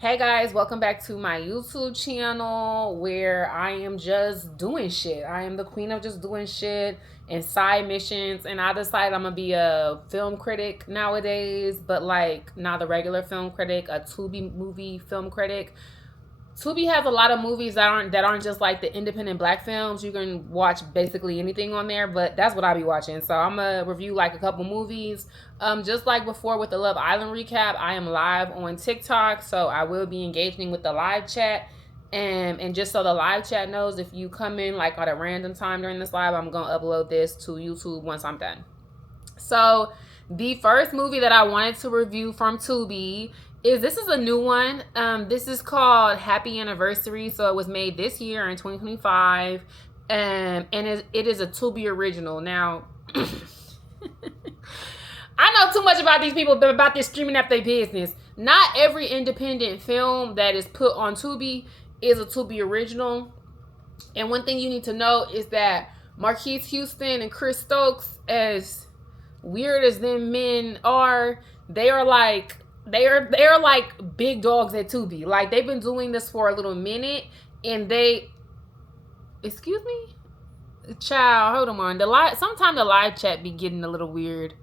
Hey guys, welcome back to my YouTube channel where I am just doing shit. I am the queen of just doing shit and side missions. And I decided I'm gonna be a film critic nowadays, but like not the regular film critic, a Tubi movie film critic. Tubi has a lot of movies that aren't just like the independent black films. You can watch basically anything on there, but that's what I be watching. So I'm gonna review like a couple movies. Just like before with the Love Island recap, I am live on TikTok, so I will be engaging with the live chat. And just so the live chat knows, if you come in like at a random time during this live, I'm gonna upload this to YouTube once I'm done. So the first movie that I wanted to review from Tubi this is a new one. This is called Happy Anniversary. So it was made this year in 2025. And it is a Tubi original. Now, I know too much about these people, but about this streaming up their business. Not every independent film that is put on Tubi is a Tubi original. And one thing you need to know is that Marquise Houston and Chris Stokes, as weird as them men are, they are like big dogs at Tubi. Like they've been doing this for a little minute, and excuse me, child, hold on. Sometimes the live chat be getting a little weird,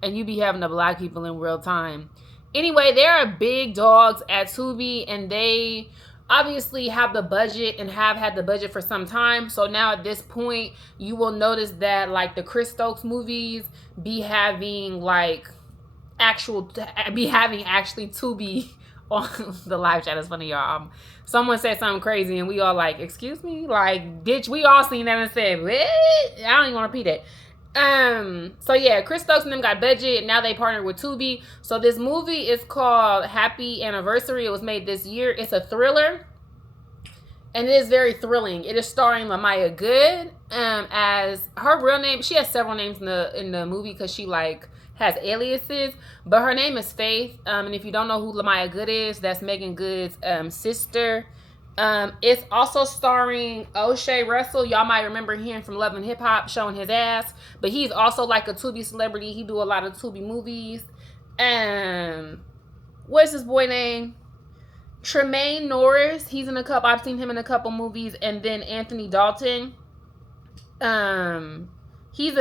and you be having the black people in real time. Anyway, they are big dogs at Tubi, and they obviously have the budget and have had the budget for some time. So now at this point, you will notice that like the Chris Stokes movies be having actually Tubi on the live chat. Is funny, y'all. Someone said something crazy and we all like, excuse me? Like, bitch, we all seen that and said, what? I don't even want to repeat it. So yeah, Chris Stokes and them got budget. Now they partnered with Tubi. So this movie is called Happy Anniversary. It was made this year. It's a thriller. And it is very thrilling. It is starring Lamaya Good as her real name. She has several names in the movie because she like has aliases, but her name is Faith. And if you don't know who Lamaya Good is, that's Megan Good's sister. It's also starring O'Shea Russell. Y'all might remember him from Love and Hip Hop, showing his ass, but he's also like a Tubi celebrity. He do a lot of Tubi movies. What's his boy name? Tremaine Norris. He's in a couple. I've seen him in a couple movies, and then Anthony Dalton. He's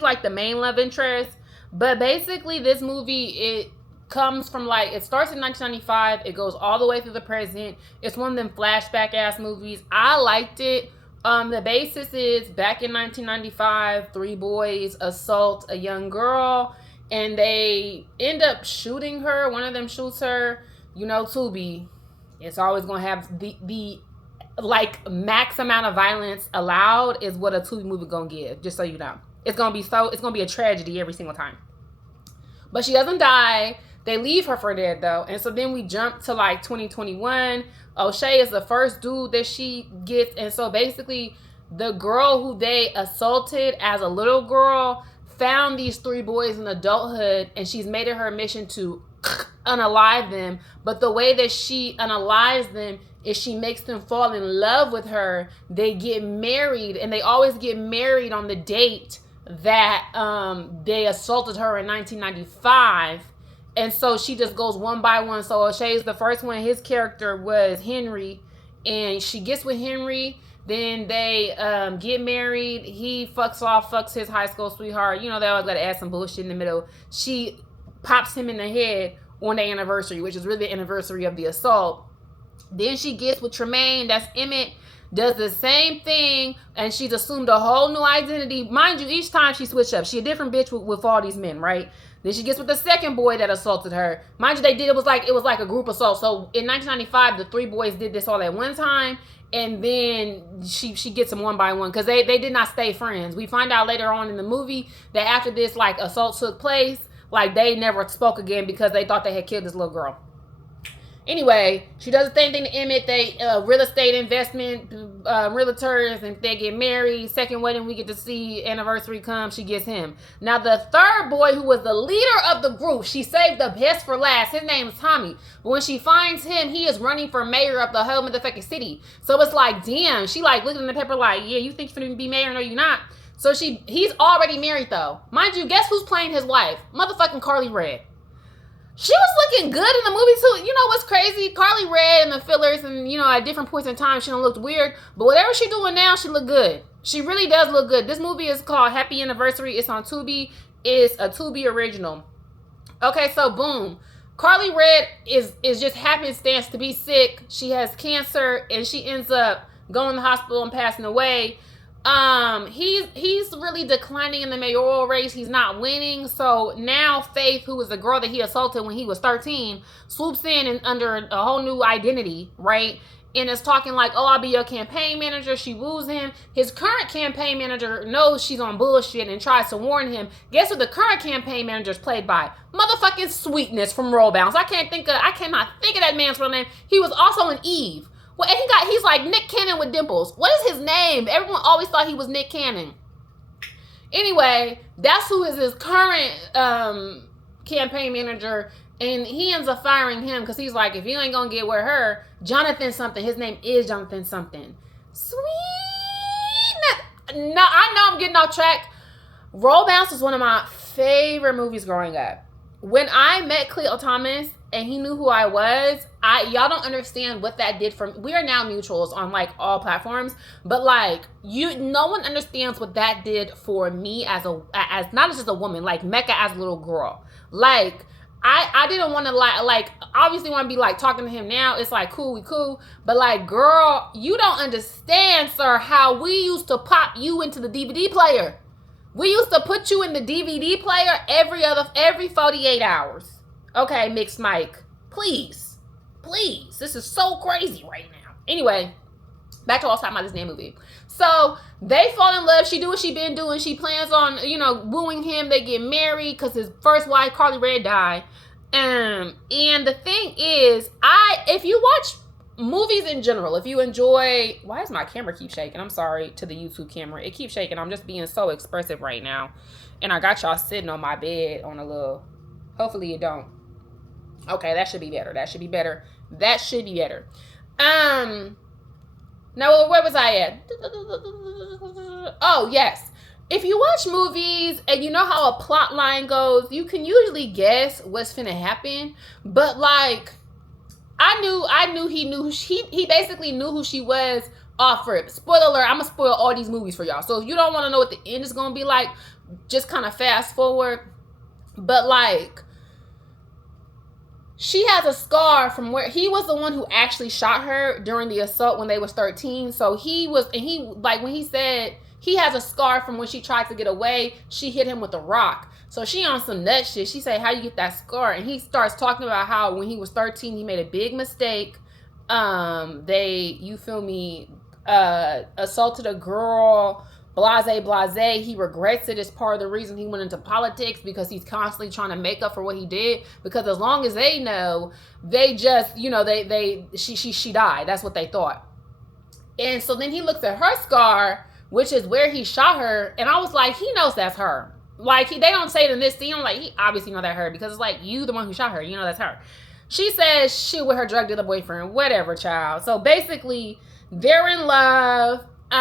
like the main love interest. But basically, this movie, it comes from it starts in 1995. It goes all the way through the present. It's one of them flashback ass movies. I liked it. The basis is back in 1995, three boys assault a young girl, and they end up shooting her. One of them shoots her. You know, Tubi, it's always gonna have the max amount of violence allowed is what a Tubi movie gonna give. Just so you know. It's gonna be a tragedy every single time. But she doesn't die. They leave her for dead though. And so then we jump to 2021. O'Shea is the first dude that she gets. And so basically the girl who they assaulted as a little girl found these three boys in adulthood, and she's made it her mission to unalive them. But the way that she unalives them is she makes them fall in love with her. They get married, and they always get married on the date that they assaulted her in 1995. And so she just goes one by one. So O'Shea's the first one. His character was Henry, and she gets with Henry. Then they get married. He fucks his high school sweetheart. You know, they always got to add some bullshit in the middle. She pops him in the head on their anniversary, which is really the anniversary of the assault. Then she gets with Tremaine, that's Emmett, does the same thing, and she's assumed a whole new identity. Mind you, each time she switched up, she a different bitch with all these men, right? Then she gets with the second boy that assaulted her. Mind you, it was like a group assault. So in 1995, the three boys did this all at one time, and then she gets them one by one because they did not stay friends. We find out later on in the movie that after this assault took place, they never spoke again because they thought they had killed this little girl. Anyway, she does the same thing to Emmett. They real estate investment realtors, and they get married. Second wedding, we get to see anniversary come. She gets him. Now the third boy, who was the leader of the group, she saved the best for last. His name is Tommy. But when she finds him, he is running for mayor of the whole motherfucking city. So it's damn. She looking in the paper yeah, you think you're gonna be mayor? No, you're not. So he's already married though. Mind you, guess who's playing his wife? Motherfucking Carly Red. She was looking good in the movie too. You know what's crazy? Carly Red and the fillers, and at different points in time she done looked weird, but whatever she doing now, she look good. She really does look good. This movie is called Happy Anniversary. It's on Tubi. It's a Tubi original. Okay, so boom. Carly Red is just happenstance to be sick. She has cancer and she ends up going to the hospital and passing away. He's really declining in the mayoral race. He's not winning. So now Faith, who was the girl that he assaulted when he was 13, swoops in and under a whole new identity, right? And is talking like, oh, I'll be your campaign manager. She woos him. His current campaign manager knows she's on bullshit and tries to warn him. Guess what the current campaign manager is played by? Motherfucking Sweetness from Roll Bounce. I cannot think of that man's real name. He was also in Eve. Well, and he's like Nick Cannon with dimples. What is his name? Everyone always thought he was Nick Cannon. Anyway, that's who is his current campaign manager. And he ends up firing him because he's like, if you ain't gonna get with her, Jonathan something. His name is Jonathan something. Sweet. No, I know I'm getting off track. Roll Bounce is one of my favorite movies growing up. When I met Cleo Thomas and he knew who I was, y'all don't understand what that did for me. We are now mutuals on like all platforms, but like no one understands what that did for me as not just a woman, like Mecca as a little girl. Like I didn't want to like obviously want to be like talking to him now. It's like cool, we cool. But like, girl, you don't understand, sir, how we used to pop you into the DVD player. We used to put you in the DVD player every 48 hours. Okay, Mixed Mike. Please. This is so crazy right now. Anyway, back to all talking about this damn movie. So they fall in love. She do what she been doing. She plans on, wooing him. They get married because his first wife, Carly Red, died. And the thing is, if you watch movies in general, if you enjoy, why does my camera keep shaking? I'm sorry to the YouTube camera. It keeps shaking. I'm just being so expressive right now. And I got y'all sitting on my bed on a little, hopefully it don't. Okay, that should be better. Now, where was I at? Oh, yes. If you watch movies and you know how a plot line goes, you can usually guess what's finna happen. But like, I knew he basically knew who she was off rip. Spoiler alert, I'm gonna spoil all these movies for y'all. So if you don't want to know what the end is gonna be like, just kind of fast forward. But like, she has a scar from where he was the one who actually shot her during the assault when they was 13. So when he said he has a scar from when she tried to get away, she hit him with a rock. So she on some nut shit. She say, how you get that scar? And he starts talking about how when he was 13, he made a big mistake. Assaulted a girl, blase. He regrets it. It's part of the reason he went into politics, because he's constantly trying to make up for what he did. Because as long as they know, they just, she died. That's what they thought. And so then he looks at her scar, which is where he shot her. And I was like, he knows that's her. Like, they don't say it in this scene. I'm like, he obviously know that's her, because it's like, you the one who shot her. You know that's her. She says she with her drug dealer boyfriend. Whatever, child. So basically, they're in love. They're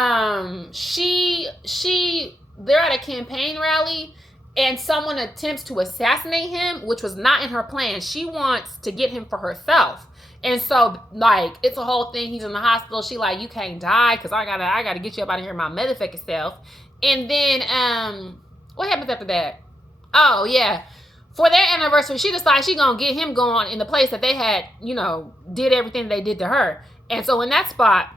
at a campaign rally and someone attempts to assassinate him, which was not in her plan. She wants to get him for herself. And so, like, it's a whole thing. He's in the hospital. She like, you can't die because I gotta get you up out of here, my motherfucking self. And then, what happens after that? Oh, yeah. For their anniversary, she decides she gonna get him going in the place that they had, did everything they did to her. And so in that spot,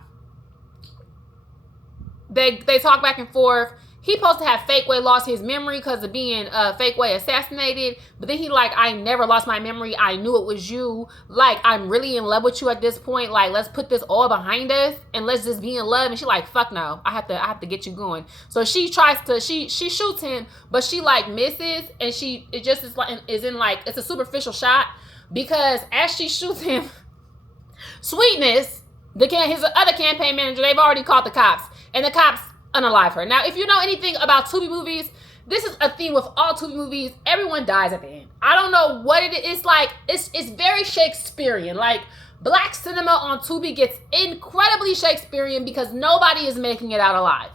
they talk back and forth. He supposed to have fake way lost his memory because of being fake way assassinated. But then he like, I never lost my memory. I knew it was you. Like, I'm really in love with you at this point. Like, let's put this all behind us and let's just be in love. And she like, fuck no. I have to get you going. So she tries to, she shoots him, but she like misses. And it just is in like, it's a superficial shot, because as she shoots him, Sweetness, his other campaign manager, they've already called the cops. And the cops unalive her. Now, if you know anything about Tubi movies, this is a theme with all Tubi movies. Everyone dies at the end. I don't know what it is. It's like, it's very Shakespearean. Like, black cinema on Tubi gets incredibly Shakespearean because nobody is making it out alive.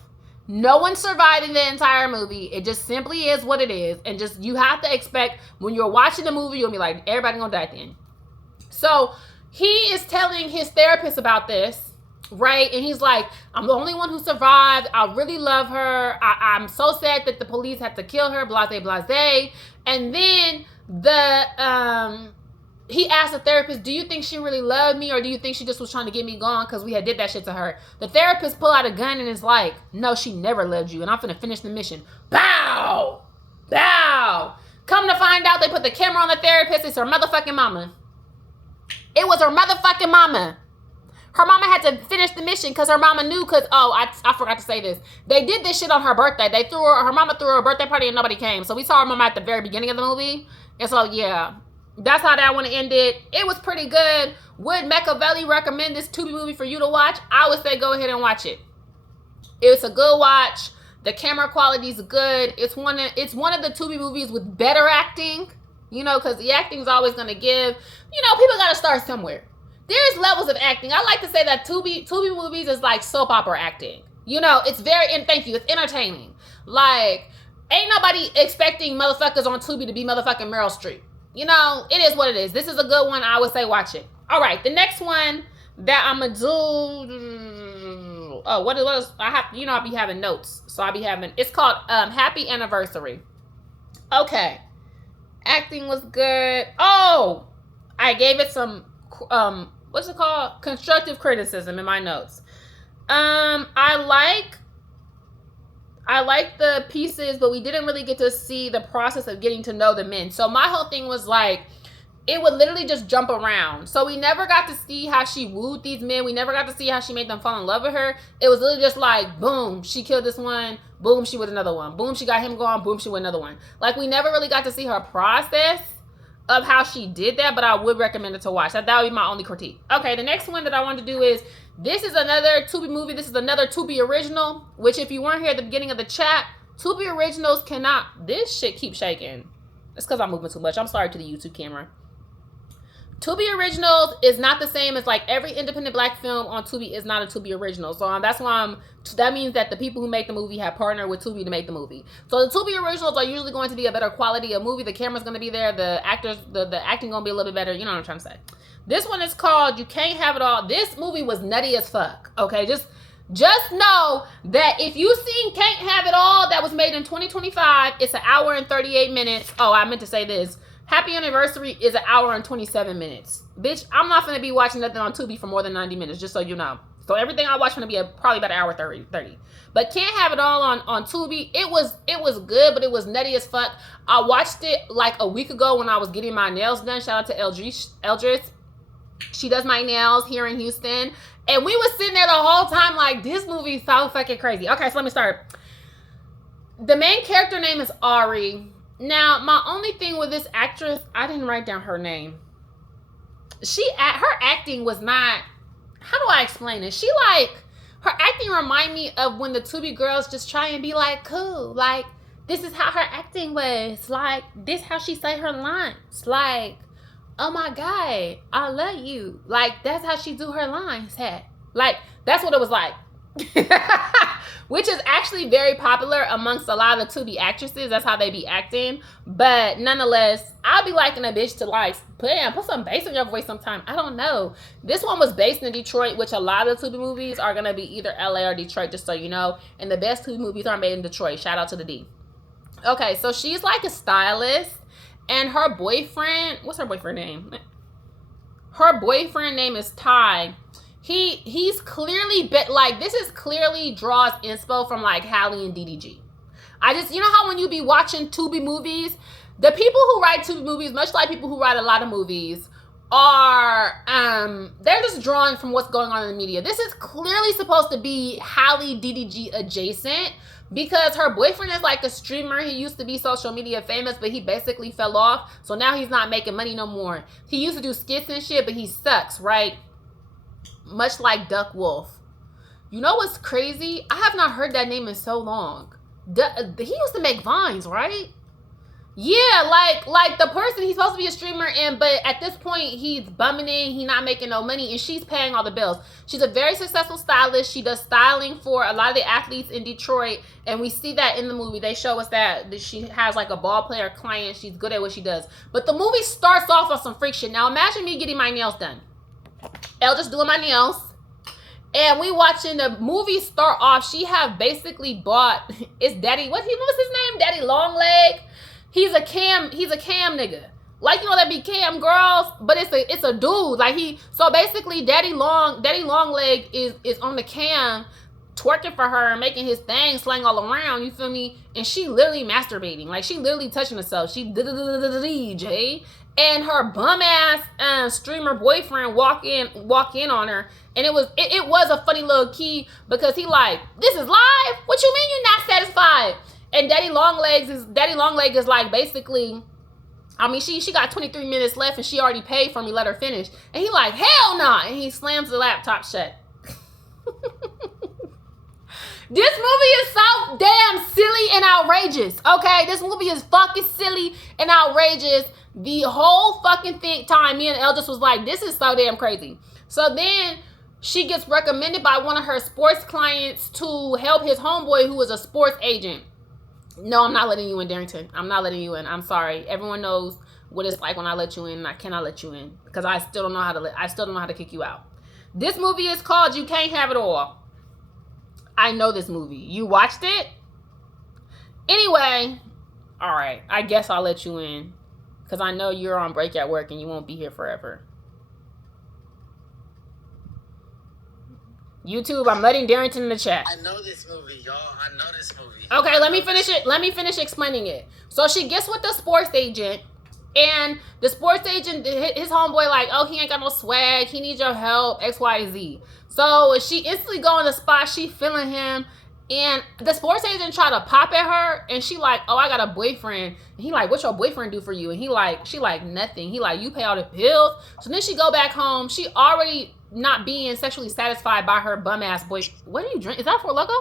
No one's surviving the entire movie. It just simply is what it is. And just, you have to expect when you're watching the movie, you'll be like, everybody gonna die at the end. So he is telling his therapist about this, right? And he's like, I'm the only one who survived. I really love her. I'm so sad that the police had to kill her, blase, blase. And then he asked the therapist, do you think she really loved me, or do you think she just was trying to get me gone because we had did that shit to her? The therapist pulled out a gun and is like, no, she never loved you, and I'm finna finish the mission. Bow! Bow! Come to find out, they put the camera on the therapist. It's her motherfucking mama. It was her motherfucking mama. Her mama had to finish the mission because her mama knew, because, I forgot to say this. They did this shit on her birthday. Her mama threw her a birthday party and nobody came. So we saw her mama at the very beginning of the movie. And so, yeah, that's how that one ended. It was pretty good. Would Machiavelli recommend this Tubi movie for you to watch? I would say go ahead and watch it. It's a good watch. The camera quality is good. It's one of the Tubi movies with better acting, because the acting is always going to give. People got to start somewhere. There's levels of acting. I like to say that Tubi movies is like soap opera acting. It's it's entertaining. Like, ain't nobody expecting motherfuckers on Tubi to be motherfucking Meryl Streep. It is what it is. This is a good one. I would say watch it. All right, the next one that I'm gonna do. Oh, what is I have? I'll be having notes, so I'll be having. It's called Happy Anniversary. Okay, acting was good. Oh, I gave it some what's it called? Constructive criticism in my notes. I like the pieces, but we didn't really get to see the process of getting to know the men. So my whole thing was like, it would literally just jump around. So we never got to see how she wooed these men. We never got to see how she made them fall in love with her. It was literally just like, boom, she killed this one. Boom, she with another one. Boom, she got him going. Boom, she with another one. Like, we never really got to see her process of how she did that, but I would recommend it to watch. That would be my only critique. Okay, the next one that I want to do is, this is another Tubi movie. This is another Tubi original, which if you weren't here at the beginning of the chat, Tubi originals cannot, this shit keeps shaking. It's because I'm moving too much. I'm sorry to the YouTube camera. Tubi originals is not the same as like every independent black film on Tubi is not a Tubi original. So that's why that means that the people who make the movie have partnered with Tubi to make the movie. So the Tubi originals are usually going to be a better quality of movie. The camera's going to be there. The actors, the acting going to be a little bit better. You know what I'm trying to say. This one is called You Can't Have It All. This movie was nutty as fuck. Okay, just know that if you seen Can't Have It All that was made in 2025, it's an hour and 38 minutes. Oh, I meant to say this. Happy Anniversary is an hour and 27 minutes. Bitch, I'm not going to be watching nothing on Tubi for more than 90 minutes, just so you know. So everything I watch going to be probably about an hour 30. But Can't Have It All on Tubi. It was good, but it was nutty as fuck. I watched it like a week ago when I was getting my nails done. Shout out to Eldris. She does my nails here in Houston. And we was sitting there the whole time like, this movie is so fucking crazy. Okay, so let me start. The main character name is Ari. Now, my only thing with this actress, I didn't write down her name. Her acting was not, how do I explain it? Her acting remind me of when the Tubi girls just try and be like, cool. Like, this is how her acting was. Like, this how she say her lines. Like, oh my God, I love you. Like, that's how she do her lines. Hey. Like, that's what it was like. Which is actually very popular amongst a lot of the Tubi actresses. That's how they be acting. But nonetheless, I'll be liking a bitch to like, put some bass in your voice sometime. I don't know. This one was based in Detroit, which a lot of the Tubi movies are going to be either LA or Detroit, just so you know. And the best Tubi movies are made in Detroit. Shout out to the D. Okay, so she's like a stylist. And her boyfriend, what's her boyfriend name? Her boyfriend name is Ty. He's clearly this is clearly draws inspo from like Hallie and DDG. You know how when you be watching Tubi movies, the people who write Tubi movies, much like people who write a lot of movies, are they're just drawing from what's going on in the media. This is clearly supposed to be Hallie DDG adjacent because her boyfriend is like a streamer. He used to be social media famous, but he basically fell off. So now he's not making money no more. He used to do skits and shit, but he sucks, right? Much like Duck Wolf. You know what's crazy? I have not heard that name in so long. He used to make vines, right? Yeah, like the person, he's supposed to be a streamer, but at this point he's bumming in, he's not making no money, and she's paying all the bills. She's a very successful stylist. She does styling for a lot of the athletes in Detroit, and we see that in the movie. They show us that she has like a ball player client. She's good at what she does. But the movie starts off on some freak shit. Now imagine me getting my nails done. Elle just doing my nails. And we watching the movie start off. She have basically bought, it's Daddy, what was his name? Daddy Longleg. He's a cam nigga. Like, you know, that be cam girls, but it's a dude. Like, so basically Daddy Longleg is on the cam twerking for her and making his thing slang all around, you feel me? And she literally masturbating. Like, she literally touching herself. She DJ. And her bum ass streamer boyfriend walk in on her, and it was a funny little key because he like, this is live? What you mean you're not satisfied? And Daddy Longleg is like, basically, I mean, she got 23 minutes left and she already paid for me, let her finish. And he like, hell nah, and he slams the laptop shut. This movie is so damn silly and outrageous, okay? This movie is fucking silly and outrageous. The whole fucking time, me and Elle just was like, this is so damn crazy. So then she gets recommended by one of her sports clients to help his homeboy who is a sports agent. No, I'm not letting you in, Darrington. I'm not letting you in. I'm sorry. Everyone knows what it's like when I let you in, and I cannot let you in because I still don't know how to kick you out. This movie is called You Can't Have It All. I know this movie. You watched it? Anyway, all right. I guess I'll let you in because I know you're on break at work and you won't be here forever. YouTube, I'm letting Darrington in the chat. I know this movie, y'all. I know this movie. Okay, let me finish it. Let me finish explaining it. So she gets with the sports agent, and the sports agent, his homeboy, like, oh, he ain't got no swag. He needs your help, X, Y, Z. So she instantly go in the spot. She feeling him. And the sports agent try to pop at her. And she like, oh, I got a boyfriend. And he like, what's your boyfriend do for you? And she like, nothing. He like, you pay all the bills. So then she go back home. She already not being sexually satisfied by her bum ass boy. What do you drink? Is that for Loco?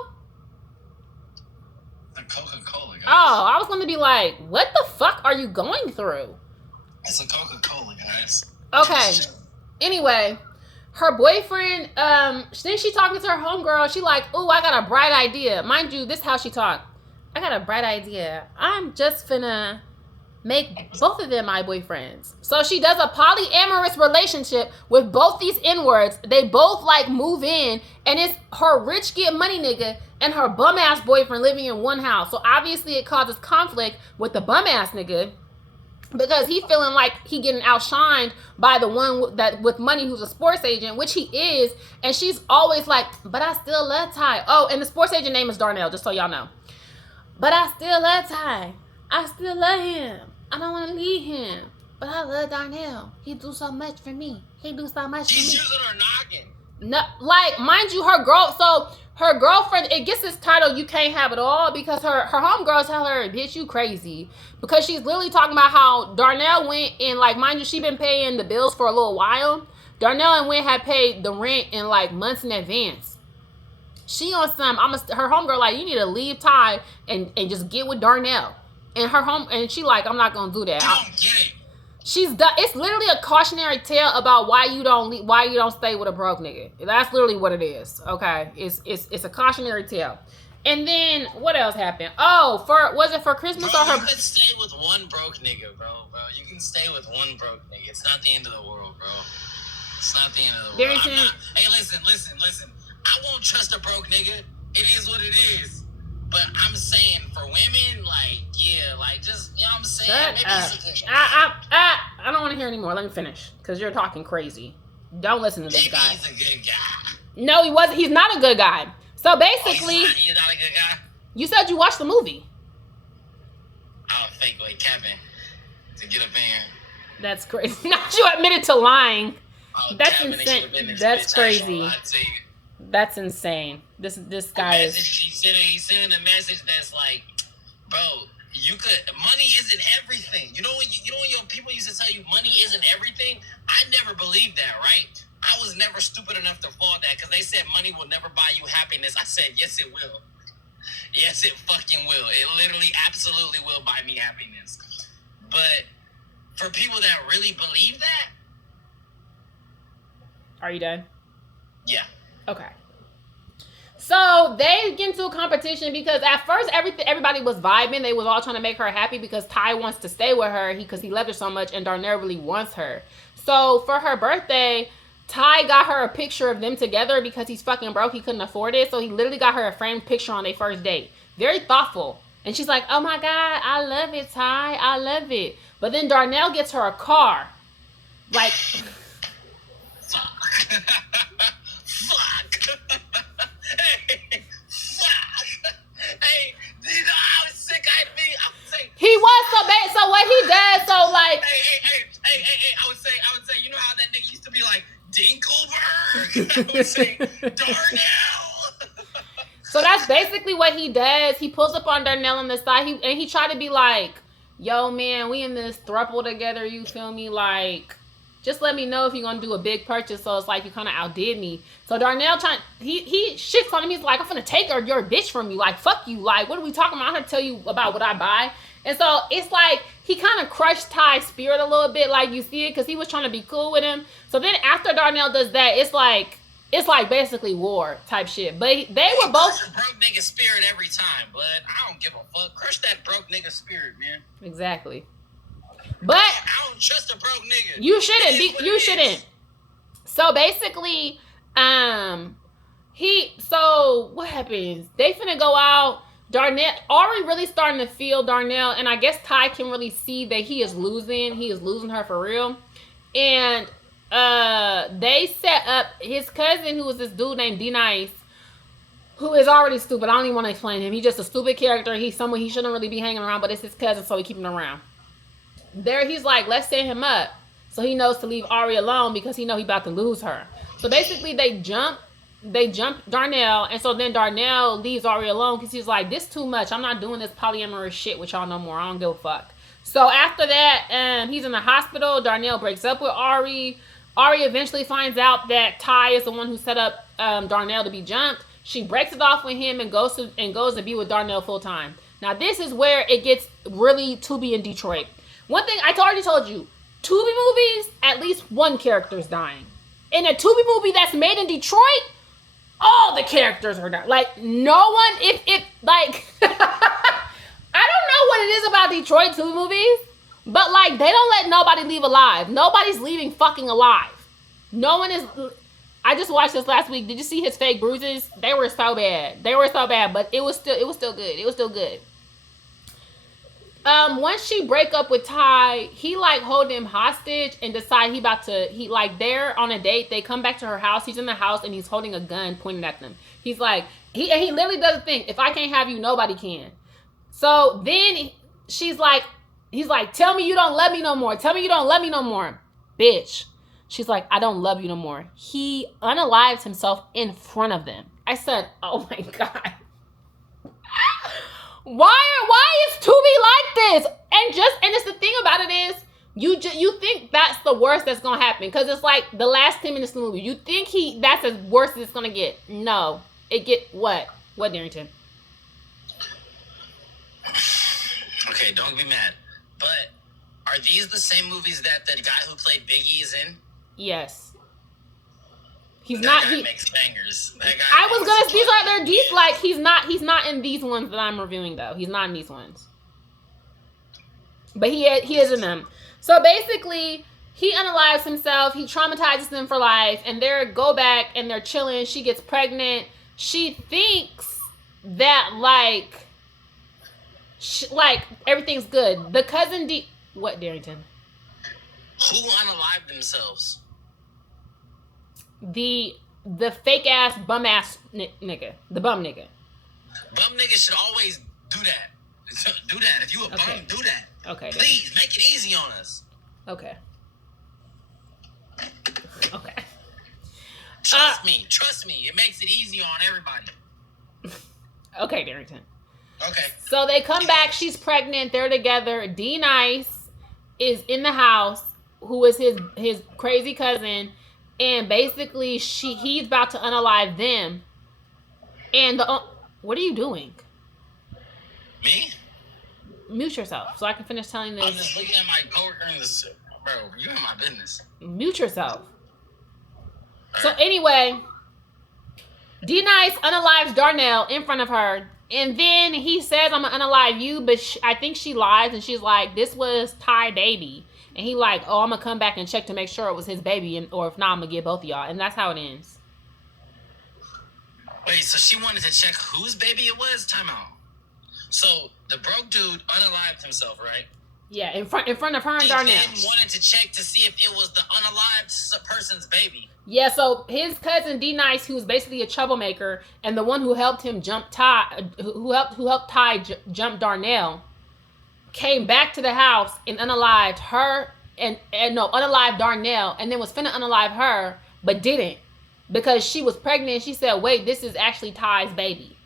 The Coca-Cola, guys. Oh, I was going to be like, what the fuck are you going through? It's a Coca-Cola, guys. Okay. Anyway, her boyfriend, then she talking to her homegirl. She like, ooh, I got a bright idea. Mind you, this is how she talk. I got a bright idea. I'm just finna make both of them my boyfriends. So she does a polyamorous relationship with both these N-words. They both like move in, and it's her rich get money nigga and her bum ass boyfriend living in one house. So obviously it causes conflict with the bum ass nigga because he feeling like he getting outshined by the one that with money who's a sports agent, which he is. And she's always like, but I still love Ty. Oh, and the sports agent name is Darnell, just so y'all know. But I still love Ty. I still love him. I don't want to leave him. But I love Darnell. He do so much for me. He do so much She's for me. She's using her noggin. No, like, mind you, her girlfriend, it gets this title, You Can't Have It All, because her homegirls tell her, bitch, you crazy. Because she's literally talking about how Darnell went and, like, mind you, she been paying the bills for a little while. Darnell and Wynn had paid the rent in, like, months in advance. She on some, her homegirl, like, you need to leave Ty and just get with Darnell. And she like, I'm not gonna do that. I don't get it. It's literally a cautionary tale about why you don't stay with a broke nigga. That's literally what it is. Okay, it's a cautionary tale. And then what else happened? Oh, was it for Christmas bro, or her? You can stay with one broke nigga, bro. You can stay with one broke nigga. It's not the end of the world, bro. It's not the end of the world. Hey, listen. I won't trust a broke nigga. It is what it is. But I'm saying for women, like, yeah, like, just, you know what I'm saying? Shut up. I don't want to hear anymore. Let me finish, because you're talking crazy. Don't listen to this guy. He's a good guy. No, he wasn't. He's not a good guy. So basically, he's not a good guy? You said you watched the movie. Oh, fake like Kevin to get up in here. That's crazy. Not you admitted to lying. Oh, that's Kevin, insane. That's crazy. That's insane. This guy is. He's sending a message that's like, bro, money isn't everything. You know when your people used to tell you money isn't everything. I never believed that, right? I was never stupid enough to fall that because they said money will never buy you happiness. I said yes, it will. Yes, it fucking will. It literally, absolutely will buy me happiness. But for people that really believe that, are you done? Yeah. Okay. So they get into a competition because at first everybody was vibing. They was all trying to make her happy because Ty wants to stay with her because he loved her so much and Darnell really wants her. So for her birthday, Ty got her a picture of them together because he's fucking broke. He couldn't afford it. So he literally got her a framed picture on their first date. Very thoughtful. And she's like, oh my God, I love it, Ty. I love it. But then Darnell gets her a car. Like, fuck. Fuck. Hey, fuck. Hey, you know how sick I'd be? I would say, he was so bad. So what he does, so like, hey, I would say, you know how that nigga used to be like, Dinkelberg? I would say, Darnell. So that's basically what he does. He pulls up on Darnell on the side. He tried to be like, yo, man, we in this throuple together, you feel me? Like, just let me know if you're going to do a big purchase. So it's like you kind of outdid me. So Darnell he shits on him. He's like, I'm going to take your bitch from you. Like, fuck you. Like, what are we talking about? I'm going to tell you about what I buy. And so it's like he kind of crushed Ty's spirit a little bit. Like, you see it because he was trying to be cool with him. So then after Darnell does that, it's like basically war type shit. But they were both broke nigga spirit every time, but I don't give a fuck. Crush that broke nigga spirit, man. Exactly. But I don't trust a broke nigga. You shouldn't. You shouldn't. So basically, so what happens? They finna go out. Darnell, Ari really starting to feel Darnell, and I guess Ty can really see that he is losing. He is losing her for real. And they set up his cousin, who was this dude named D-Nice, who is already stupid. I don't even want to explain him. He's just a stupid character. He's someone he shouldn't really be hanging around, but it's his cousin, so we keep him around. There, he's like, let's set him up so he knows to leave Ari alone because he know he about to lose her. So basically, they jump Darnell, and so then Darnell leaves Ari alone because he's like, this too much. I'm not doing this polyamorous shit with y'all no more. I don't give a fuck. So after that, he's in the hospital. Darnell breaks up with Ari. Ari eventually finds out that Ty is the one who set up Darnell to be jumped. She breaks it off with him and goes to be with Darnell full time. Now this is where it gets really Tubi in Detroit. One thing I already told you, Tubi movies, at least one character is dying. In a Tubi movie that's made in Detroit, all the characters are dying. Like, no one, like, I don't know what it is about Detroit Tubi movies, but, like, they don't let nobody leave alive. Nobody's leaving fucking alive. No one is, I just watched this last week. Did you see his fake bruises? They were so bad. But it was still good. Once she break up with Ty, he like hold him hostage and decide they're on a date. They come back to her house. He's in the house and he's holding a gun pointed at them. He's like, he literally doesn't think, if I can't have you, nobody can. So then he's like, tell me you don't love me no more. Tell me you don't love me no more, bitch. She's like, I don't love you no more. He unalives himself in front of them. I said, oh my God. Why is Tubi like this? And it's the thing about it is you think that's the worst that's gonna happen because it's like the last 10 minutes of the movie. You think that's as worse as it's gonna get. No, it get what Darrington? Okay, don't be mad. But are these the same movies that the guy who played Biggie is in? Yes. He's that not. Guy makes bangers. That guy. I was gonna. He's not in these ones that I'm reviewing though. He's not in these ones. But he is in them. So basically, he unalives himself. He traumatizes them for life, and they go back and they're chilling. She gets pregnant. She thinks that like everything's good. The cousin what Darrington? Who unalived themselves? The fake ass bum ass nigga, the bum nigga. Bum nigga should always do that. Do that. If you a bum, do that. Okay. Please make it easy on us. Okay. Trust me. It makes it easy on everybody. Okay, Darrington. Okay. So they come back. She's pregnant. They're together. D-Nice is in the house, who is his crazy cousin. And basically, he's about to unalive them. And what are you doing? Me? Mute yourself so I can finish telling this. I'm just looking at my coworker in this. Bro, you're in my business. Mute yourself. All so right. anyway, D-Nice unalives Darnell in front of her. And then he says, I'm going to unalive you. But I think she lies. And she's like, this was Ty baby. And he like, oh, I'm gonna come back and check to make sure it was his baby, and or if not, I'm gonna get both of y'all. And that's how it ends. Wait, so she wanted to check whose baby it was? Time out. So the broke dude unalived himself, right? Yeah, in front of her and He Darnell. then wanted to check to see if it was the unalived person's baby. Yeah, so his cousin D Nice, who's basically a troublemaker and the one who helped him jump Ty, who helped Ty jump Darnell, came back to the house and unalived her and no, unalived Darnell, and then was finna unalive her, but didn't because she was pregnant. And she said, "Wait, this is actually Ty's baby."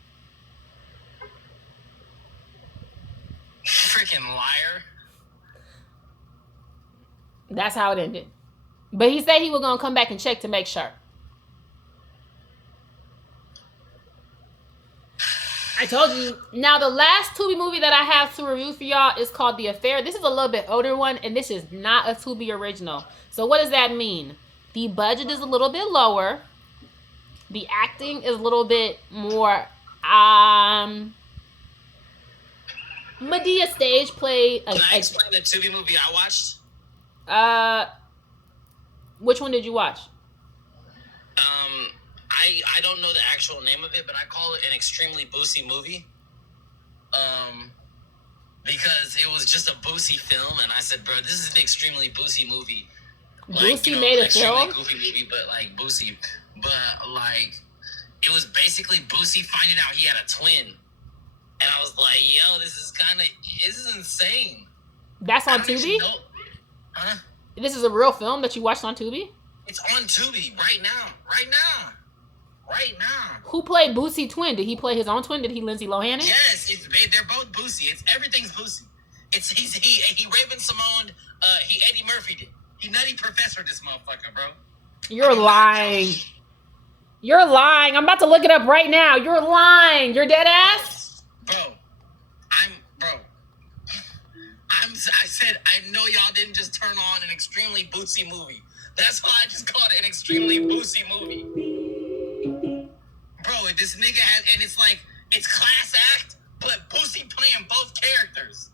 Freaking liar. That's how it ended. But he said he was gonna come back and check to make sure. I told you. Now, the last Tubi movie that I have to review for y'all is called The Affair. This is a little bit older one, and this is not a Tubi original. So what does that mean? The budget is a little bit lower. The acting is a little bit more Medea stage play. Can I explain the Tubi movie I watched? Which one did you watch? I don't know the actual name of it, but I call it an extremely Boosie movie. Because it was just a Boosie film, and I said, bro, this is an extremely Boosie movie. Like, Boosie made a film? Goofy movie, but like Boosie. But like, it was basically Boosie finding out he had a twin. And I was like, yo, this is insane. That's on Tubi? Huh? This is a real film that you watched on Tubi? It's on Tubi right now. Who played Boosie twin? Did he play his own twin? Did he Lindsay Lohan it? Yes, they're both Boosie. Everything's Boosie. He Raven Simone. He Eddie Murphy did. He Nutty Professor this motherfucker, bro. You're lying. You're lying. I'm about to look it up right now. You're lying. You're dead ass? I said, I know y'all didn't just turn on an extremely Boosie movie. That's why I just called it an extremely Boosie movie. Bro, this nigga has, and it's like, it's class act, but Boosie playing both characters.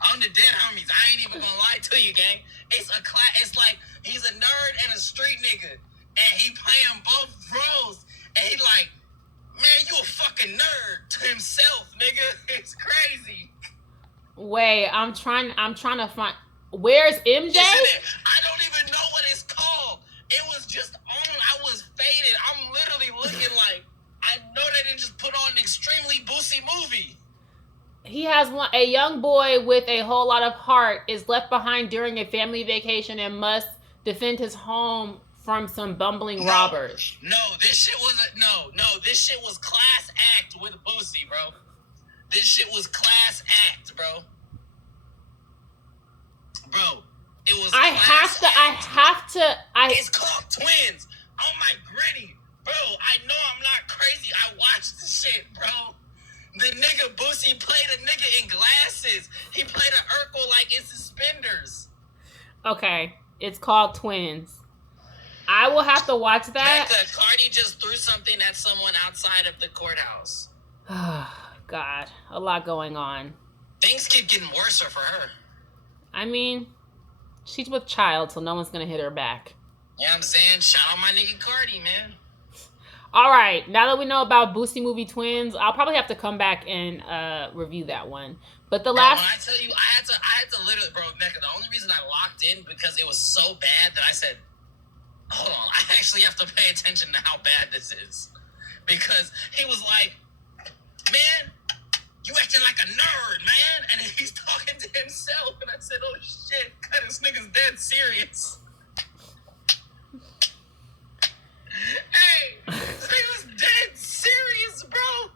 I'm the dead homies. I ain't even gonna lie to you, gang. It's like, he's a nerd and a street nigga, and he playing both roles, and he like, man, you a fucking nerd to himself, nigga. It's crazy. Wait, I'm trying to find. Where's MJ? I don't even know what it's called. It was just on. I was faded. I'm literally looking like, I know they didn't just put on an extremely Boosie movie. He has a young boy with a whole lot of heart is left behind during a family vacation and must defend his home from some bumbling robbers. This shit was class act with Boosie, bro. This shit was class act, bro. Bro, it was. I have to. It's called Twins. Oh my gritty, bro. I know I'm not crazy. I watched the shit, bro. The nigga Boosie played a nigga in glasses. He played an Urkel like in suspenders. Okay, it's called Twins. I will have to watch that. Becca, Cardi just threw something at someone outside of the courthouse. God, a lot going on. Things keep getting worse for her. I mean, she's with child, so no one's gonna hit her back. You know what I'm saying? Shout out my nigga Cardi, man. All right, now that we know about Boosie movie Twins, I'll probably have to come back and review that one. But when I tell you, I had to literally, bro, Mecca, the only reason I locked in because it was so bad that I said, hold on, I actually have to pay attention to how bad this is. Because he was like, man, you acting like a nerd, man. And he's talking to himself. And I said, oh, shit. God, this nigga's dead serious. Hey, this nigga's dead serious, bro.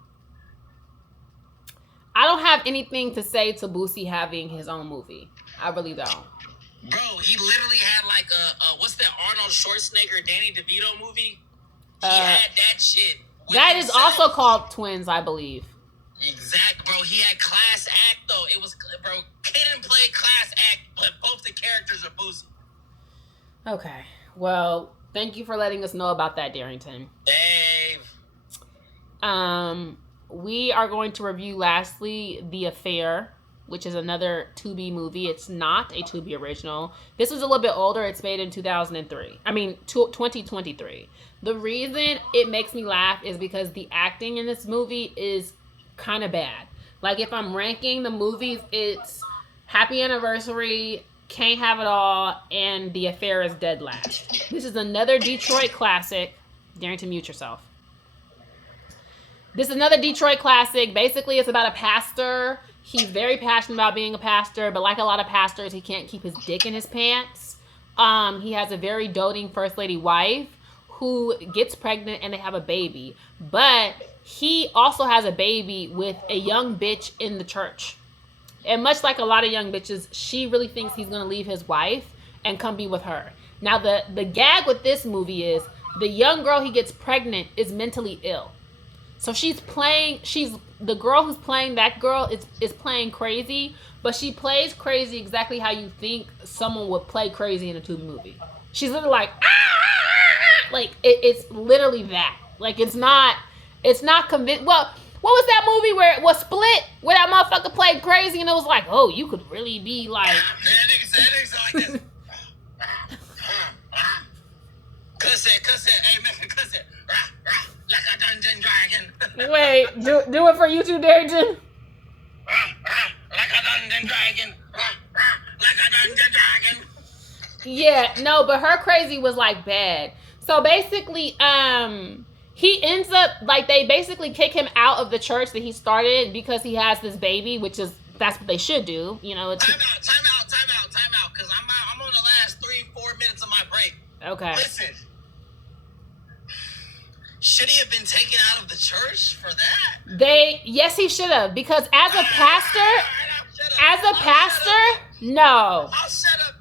I don't have anything to say to Boosie having his own movie. I really don't. Bro, he literally had like what's that Arnold Schwarzenegger, Danny DeVito movie? He had that shit. That is also called Twins, I believe. Exact, bro. He had class act though. It was, bro. Kid didn't play class act, but both the characters are Boosie. Okay. Well, thank you for letting us know about that, Darrington. Dave. We are going to review lastly The Affair. which is another Tubi movie. It's not a Tubi original. This is a little bit older. It's made in 2003. 2023. The reason it makes me laugh is because the acting in this movie is kind of bad. Like, if I'm ranking the movies, it's Happy Anniversary, Can't Have It All, and The Affair is dead last. This is another Detroit classic. Darrington, mute yourself. This is another Detroit classic. Basically, it's about a pastor. He's very passionate about being a pastor, but like a lot of pastors, he can't keep his dick in his pants. He has a very doting first lady wife who gets pregnant and they have a baby. But he also has a baby with a young bitch in the church. And much like a lot of young bitches, she really thinks he's going to leave his wife and come be with her. Now, the gag with this movie is the young girl he gets pregnant is mentally ill. So the girl who's playing that girl is playing crazy, but she plays crazy exactly how you think someone would play crazy in a Tubi movie. She's literally like, like it's literally that. Like, it's not convinced. Well, what was that movie where it was Split, where that motherfucker played crazy and it was like, oh, you could really be like. Niggas like this. Cuss it, hey man, cuss it. Like a dungeon dragon. Wait, do it for YouTube, Darrington. Like a dungeon dragon. Like a dungeon dragon. Yeah, no, but her crazy was like bad. So basically, he ends up, like, they basically kick him out of the church that he started because he has this baby, that's what they should do, you know. Time out, because I'm on the last 3-4 minutes of my break. Okay. Listen. Should he have been taken out of the church for that? Yes, he should have, because as a pastor, no. I'll shut up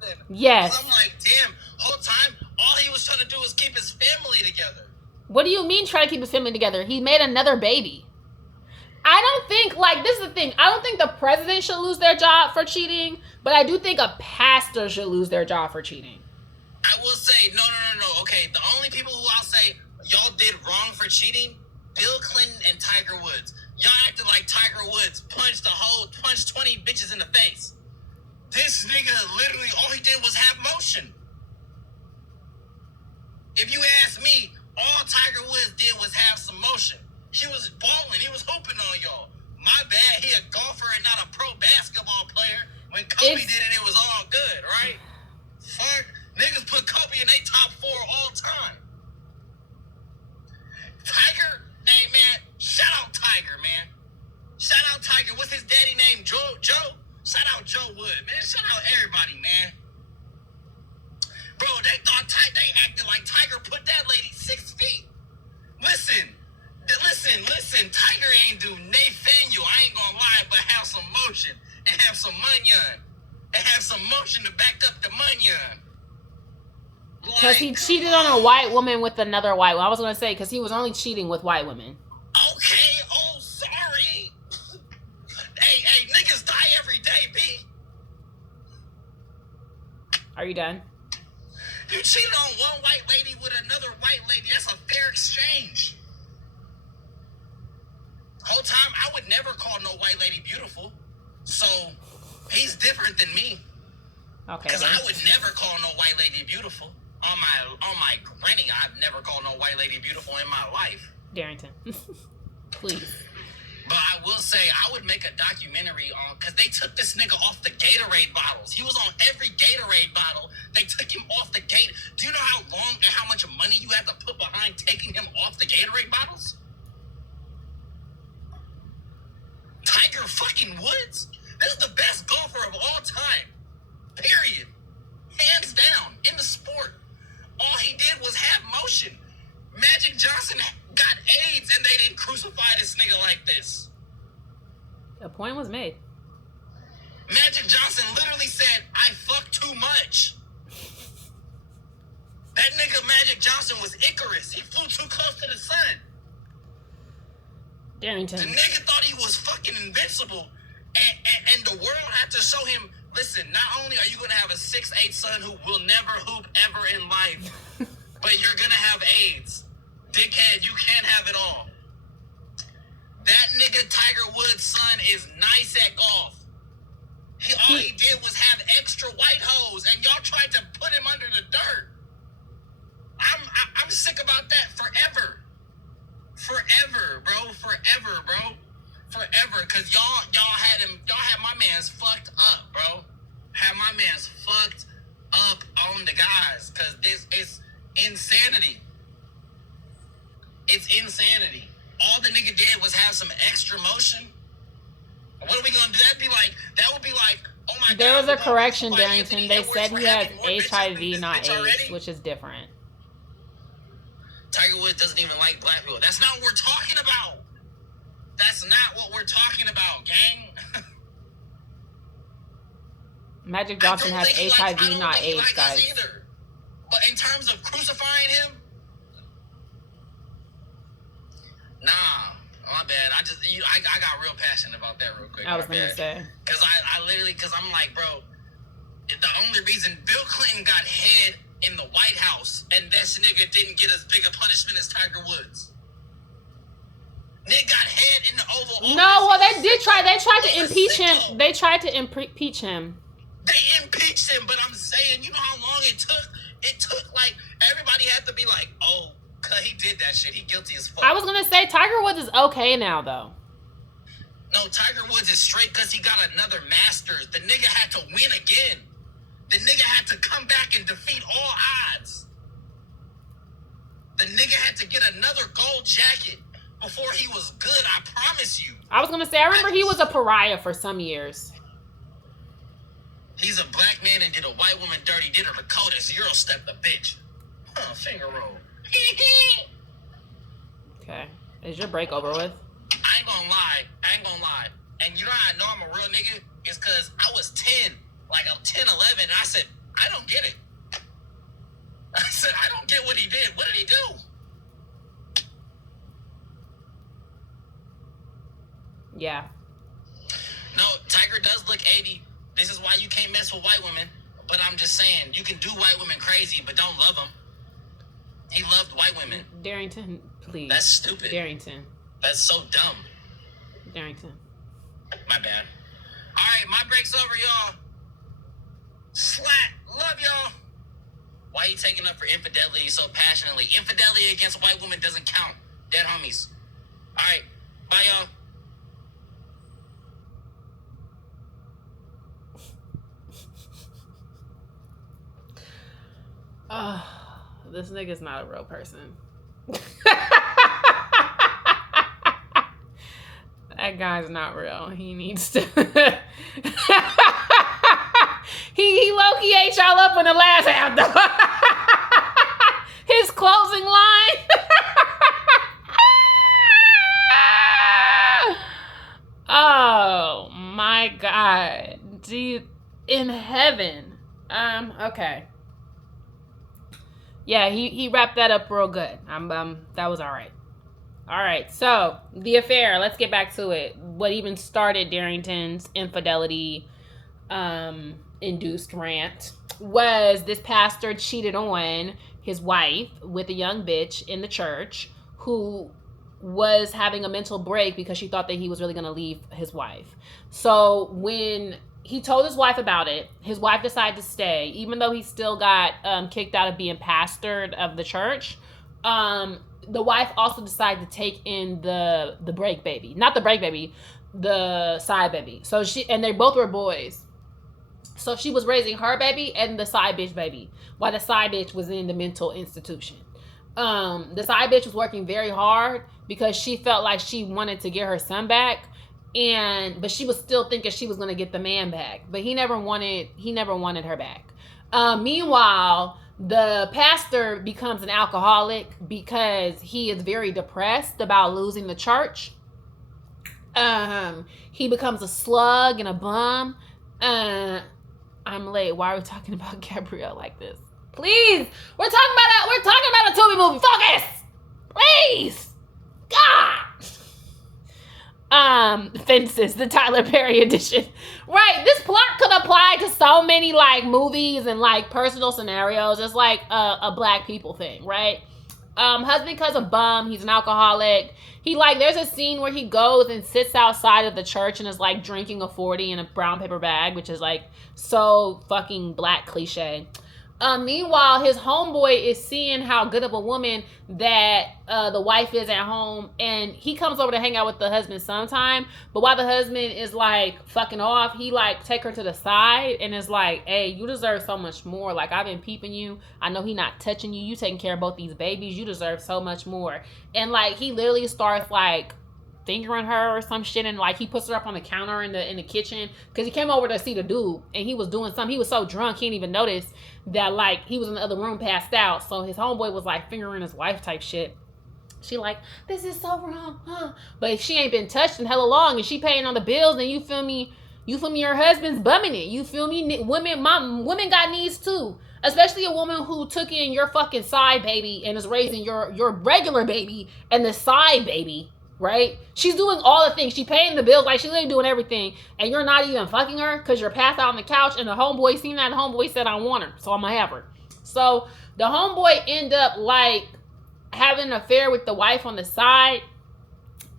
then. Yes. I'm like, damn, whole time, all he was trying to do was keep his family together. What do you mean try to keep his family together? He made another baby. I don't think, like, this is the thing. I don't think the president should lose their job for cheating, but I do think a pastor should lose their job for cheating. I will say, no. Okay, the only people who I'll say y'all did wrong for cheating, Bill Clinton and Tiger Woods. Y'all acted like Tiger Woods punched 20 bitches in the face. This nigga literally, all he did was have motion. If you ask me, all Tiger Woods did was have some motion. He was balling, he was hooping on y'all. My bad, he a golfer and not a pro basketball player. When Kobe did it, it was all good, right? Fuck. Niggas put Kobe in their top 4 all time. Tiger, hey man, shout out Tiger, man. Shout out Tiger. What's his daddy name? Joe? Shout out Joe Wood, man. Shout out everybody, man. Bro, they acted like Tiger put that lady 6 feet. Listen. Tiger ain't do Nathaniel. I ain't gonna lie, but have some motion and have some munyon. And have some motion to back up the munyon. Because he cheated on a white woman with another white woman. I was going to say, because he was only cheating with white women. Okay, sorry. Hey, niggas die every day, B. Are you done? You cheated on one white lady with another white lady. That's a fair exchange. Whole time, I would never call no white lady beautiful. So, he's different than me. Okay. Because I would never call no white lady beautiful. On my granny, I've never called no white lady beautiful in my life. Darrington, please. But I will say, I would make a documentary on, because they took this nigga off the Gatorade bottles. He was on every Gatorade bottle. They took him off the gate. Do you know how long and how much money you have to put behind taking him off the Gatorade bottles? Tiger fucking Woods? This is the best golfer of all time. Period. Hands down. In the sport. All he did was have motion. Magic Johnson got AIDS and they didn't crucify this nigga like this. A point was made. Magic Johnson literally said, I fuck too much. That nigga Magic Johnson was Icarus. He flew too close to the sun. Darrington. The nigga thought he was fucking invincible. And the world had to show him, listen, not only are you going to have a 6'8" son who will never hoop ever in life, but you're going to have AIDS. Dickhead, you can't have it all. That nigga Tiger Woods' son is nice at golf. All he did was have extra white hoes, and y'all tried to put him under the dirt. I'm sick about that forever. Forever, bro. Forever. Cause y'all had my man's fucked up, bro. Had my man's fucked up on the guys. Cause this is insanity. It's insanity. All the nigga did was have some extra motion. What are we gonna do? That would be like, oh my god. There was a correction, Darrington. They said he had HIV, not AIDS, which is different. Tiger Woods doesn't even like black people. That's not what we're talking about. That's not what we're talking about, gang. Magic Johnson has HIV, not AIDS, guys. Either. But in terms of crucifying him, nah, my bad. I got real passionate about that real quick. I was gonna say, because I literally, because I'm like, bro, the only reason Bill Clinton got head in the White House and this nigga didn't get as big a punishment as Tiger Woods. Nigga got head in the Oval Office. No, well, they tried to impeach him. They tried to impeach him. They impeached him, but I'm saying, you know how long it took? It took, like, everybody had to be like, oh, cause he did that shit. He guilty as fuck. I was gonna say Tiger Woods is okay now, though. No, Tiger Woods is straight because he got another Masters. The nigga had to win again. The nigga had to come back and defeat all odds. The nigga had to get another gold jacket before he was good, I promise you. I was gonna say, I remember he was a pariah for some years. He's a black man and did a white woman dirty, did her the coldest, Euro step the bitch. Finger roll. Okay. Is your break over with? I ain't gonna lie. And you know how I know I'm a real nigga? It's because I was 10. Like, I'm 10, 11, and I said, I don't get it. I said, I don't get what he did. What did he do? Yeah. No, Tiger does look 80. This is why you can't mess with white women. But I'm just saying, you can do white women crazy, but don't love them. He loved white women. Darrington, please. That's stupid. Darrington. That's so dumb. Darrington. My bad. All right, my break's over, y'all. Slat. Love y'all. Why are you taking up for infidelity so passionately? Infidelity against white women doesn't count. Dead homies. All right. Bye, y'all. This nigga's not a real person. That guy's not real. He needs to... he low-key ate y'all up in the last half, though. His closing line. Oh, my God. Dude, in heaven. Okay. Yeah, he wrapped that up real good. That was all right. All right, so the affair. Let's get back to it. What even started Darrington's infidelity induced rant was this pastor cheated on his wife with a young bitch in the church who was having a mental break because she thought that he was really going to leave his wife. So when he told his wife about it, his wife decided to stay, even though he still got kicked out of being pastor of the church. The wife also decided to take in the break baby. Not the break baby, the side baby. So they both were boys. So she was raising her baby and the side bitch baby, while the side bitch was in the mental institution. The side bitch was working very hard because she felt like she wanted to get her son back, but she was still thinking she was going to get the man back, but he never wanted her back. Meanwhile, the pastor becomes an alcoholic because he is very depressed about losing the church. He becomes a slug and a bum. I'm late. Why are we talking about Gabrielle like this? Please, we're talking about a Tubi movie. Focus, please. God. Fences, the Tyler Perry edition. Right, this plot could apply to so many like movies and like personal scenarios. It's like a black people thing, right? Husband cause a bum. He's an alcoholic. He like there's a scene where he goes and sits outside of the church and is like drinking a 40 in a brown paper bag, which is like so fucking black cliche. Meanwhile, his homeboy is seeing how good of a woman that the wife is at home, and he comes over to hang out with the husband sometime. But while the husband is like fucking off, he like take her to the side and is like, "Hey, you deserve so much more. Like I've been peeping you. I know he not touching you. You taking care of both these babies. You deserve so much more." And like he literally starts like fingering her or some shit, and like he puts her up on the counter in the kitchen because he came over to see the dude and he was doing something. He was so drunk he didn't even notice that like he was in the other room passed out. So his homeboy was like fingering his wife type shit. She like, this is so wrong, huh? But she ain't been touched in hella long, and she paying on the bills, and you feel me, your husband's bumming it. You feel me? Women got needs too. Especially a woman who took in your fucking side baby and is raising your regular baby and the side baby. Right? She's doing all the things. She paying the bills, like she's literally doing everything, and you're not even fucking her because you're passed out on the couch. And the homeboy seen that. The homeboy said, "I want her, so I'm gonna have her." So the homeboy end up like having an affair with the wife on the side,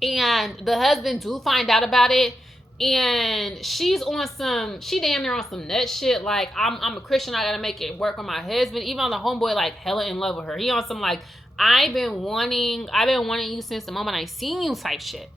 and the husband do find out about it. And she damn near on some nut shit. Like I'm a Christian, I gotta make it work on my husband. Even on the homeboy, like hella in love with her. He on some like I've been wanting you since the moment I seen you type shit.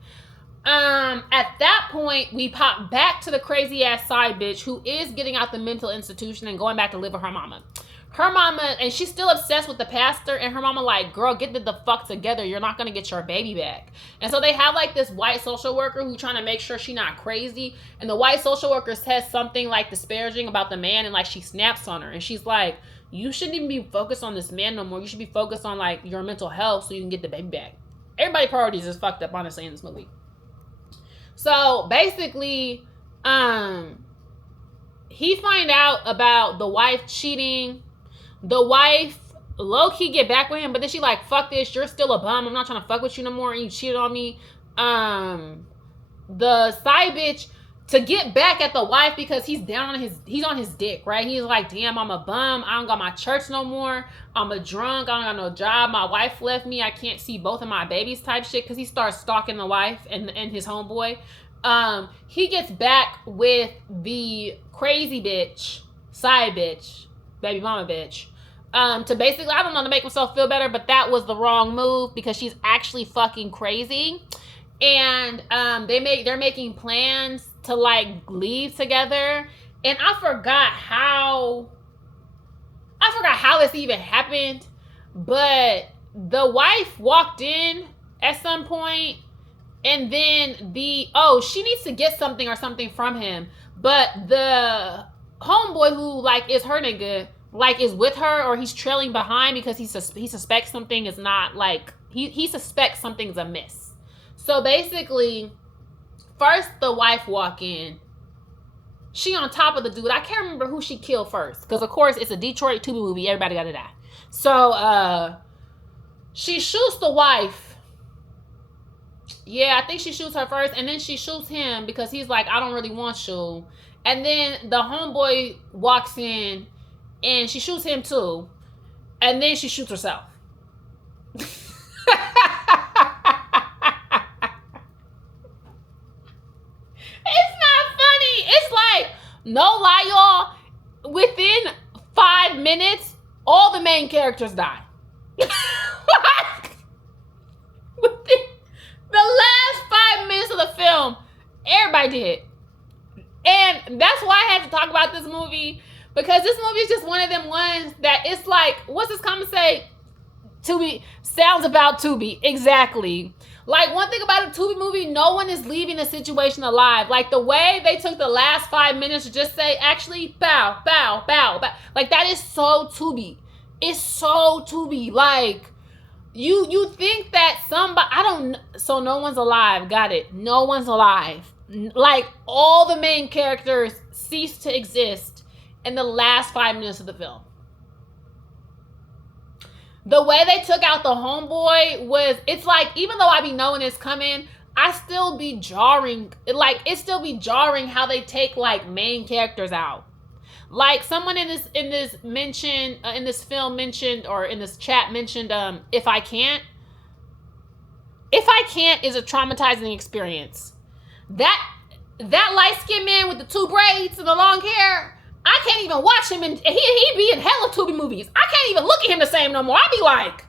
At that point, we pop back to the crazy ass side bitch who is getting out the mental institution and going back to live with her mama. Her mama, and she's still obsessed with the pastor, and her mama like, girl, get the fuck together. You're not gonna get your baby back. And so they have like this white social worker who's trying to make sure she's not crazy. And the white social worker says something like disparaging about the man, and like she snaps on her, and she's like, you shouldn't even be focused on this man no more. You should be focused on like your mental health so you can get the baby back. Everybody's priorities is fucked up, honestly, in this movie. So basically, he find out about the wife cheating. The wife low-key get back with him, but then she like, fuck this, you're still a bum. I'm not trying to fuck with you no more, and you cheated on me. The side bitch, to get back at the wife because he's on his dick, right? He's like, damn, I'm a bum. I don't got my church no more. I'm a drunk. I don't got no job. My wife left me. I can't see both of my babies type shit because he starts stalking the wife and his homeboy. He gets back with the crazy bitch, side bitch, baby mama bitch, to basically, I don't know, to make himself feel better, but that was the wrong move because she's actually fucking crazy. And they're making plans to like leave together. And I forgot how this even happened, but the wife walked in at some point, and then she needs to get something or something from him, but the homeboy who like is her nigga like is with her, or he's trailing behind because he suspects something is not like he suspects something's amiss. So basically, first the wife walk in. She on top of the dude. I can't remember who she killed first, because of course it's a Detroit Tubi movie. Everybody gotta die. So she shoots the wife. Yeah, I think she shoots her first, and then she shoots him because he's like, I don't really want you. And then the homeboy walks in, and she shoots him too, and then she shoots herself. No lie, y'all. Within 5 minutes, all the main characters die. Within the last 5 minutes of the film, everybody did. And that's why I had to talk about this movie, because this movie is just one of them ones that it's like, what's this comment say? Tubi sounds about Tubi. Exactly. Like, one thing about a Tubi movie, no one is leaving the situation alive. Like, the way they took the last 5 minutes to just say, actually, bow, bow, bow, bow. Like, that is so Tubi. It's so Tubi. Like, you think that somebody, so no one's alive. Got it. No one's alive. Like, all the main characters cease to exist in the last 5 minutes of the film. The way they took out the homeboy it's like, even though I be knowing it's coming, I still be jarring. Like, it still be jarring how they take, like, main characters out. Like someone in this mentioned in this film mentioned, or in this chat mentioned, if I can't is a traumatizing experience. That light-skinned man with the 2 braids and the long hair, I can't even watch him, and he be in hella Tubi movies. I can't even look at him the same no more. I be like,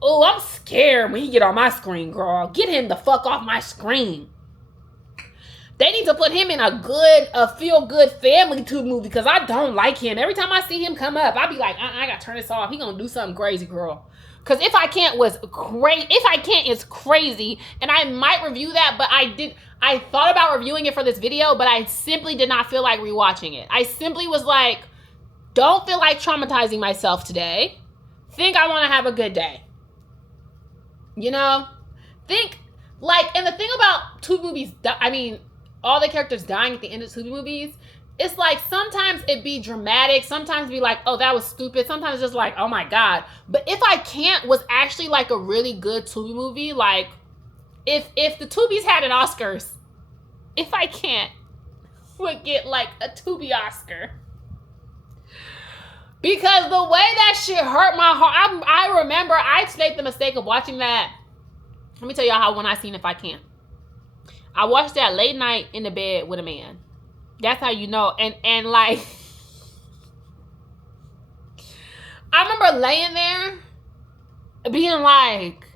oh, I'm scared when he get on my screen, girl. Get him the fuck off my screen. They need to put him in a feel-good family Tubi movie, because I don't like him. Every time I see him come up, I be like, I gotta turn this off. He gonna do something crazy, girl. Because If I Can't was crazy. If I Can't is crazy, and I might review that, but I thought about reviewing it for this video, but I simply did not feel like rewatching it. I simply was like, don't feel like traumatizing myself today. Think I want to have a good day. You know? Think, like, and the thing about Tubi movies, I mean, all the characters dying at the end of Tubi movies, it's like sometimes it be dramatic, sometimes be like, oh, that was stupid, sometimes just like, oh my god. But If I Can't was actually like a really good Tubi movie. Like, if the Tubis had an Oscars, If I Can't would get like a Tubi Oscar. Because the way that shit hurt my heart, I remember I made the mistake of watching that. Let me tell y'all how when I seen If I Can't. I watched that late night in the bed with a man. That's how you know. And like, I remember laying there being like,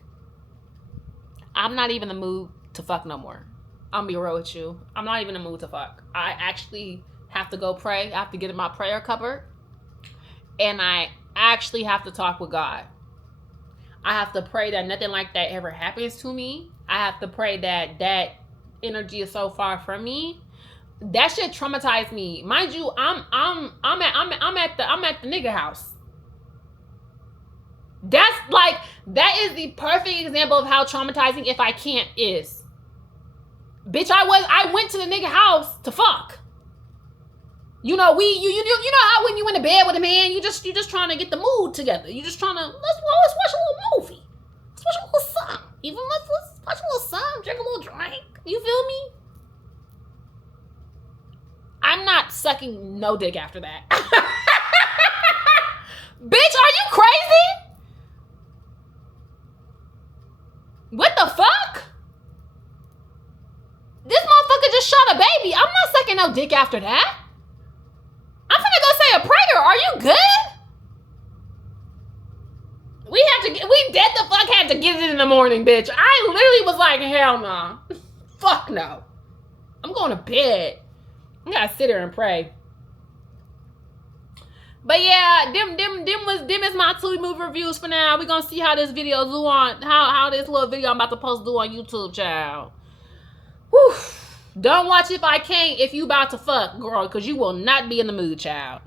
I'm not even in the mood to fuck no more. I'm gonna be real with you. I'm not even in the mood to fuck. I actually have to go pray. I have to get in my prayer cupboard. And I actually have to talk with God. I have to pray that nothing like that ever happens to me. I have to pray that that energy is so far from me. That shit traumatized me. Mind you, I'm at the nigga house. That's like, that is the perfect example of how traumatizing If I Can't is. Bitch, I went to the nigga house to fuck. You know, you know how when you in the bed with a man, you just trying to get the mood together. You just trying to, let's watch a little movie. Let's watch a little something. Even let's watch a little something, drink a little drink. You feel me? I'm not sucking no dick after that. Bitch, are you crazy? What the fuck? This motherfucker just shot a baby. I'm not sucking no dick after that. I'm finna go say a prayer. Are you good? We dead the fuck had to get it in the morning, bitch. I literally was like, hell no. Fuck no. I'm going to bed. I gotta sit here and pray. But yeah, them is my Tubi movie reviews for now. We gonna see how this video do on, how this little video I'm about to post do on YouTube, child. Whew. Don't watch If I Can't if you about to fuck, girl, because you will not be in the mood, child.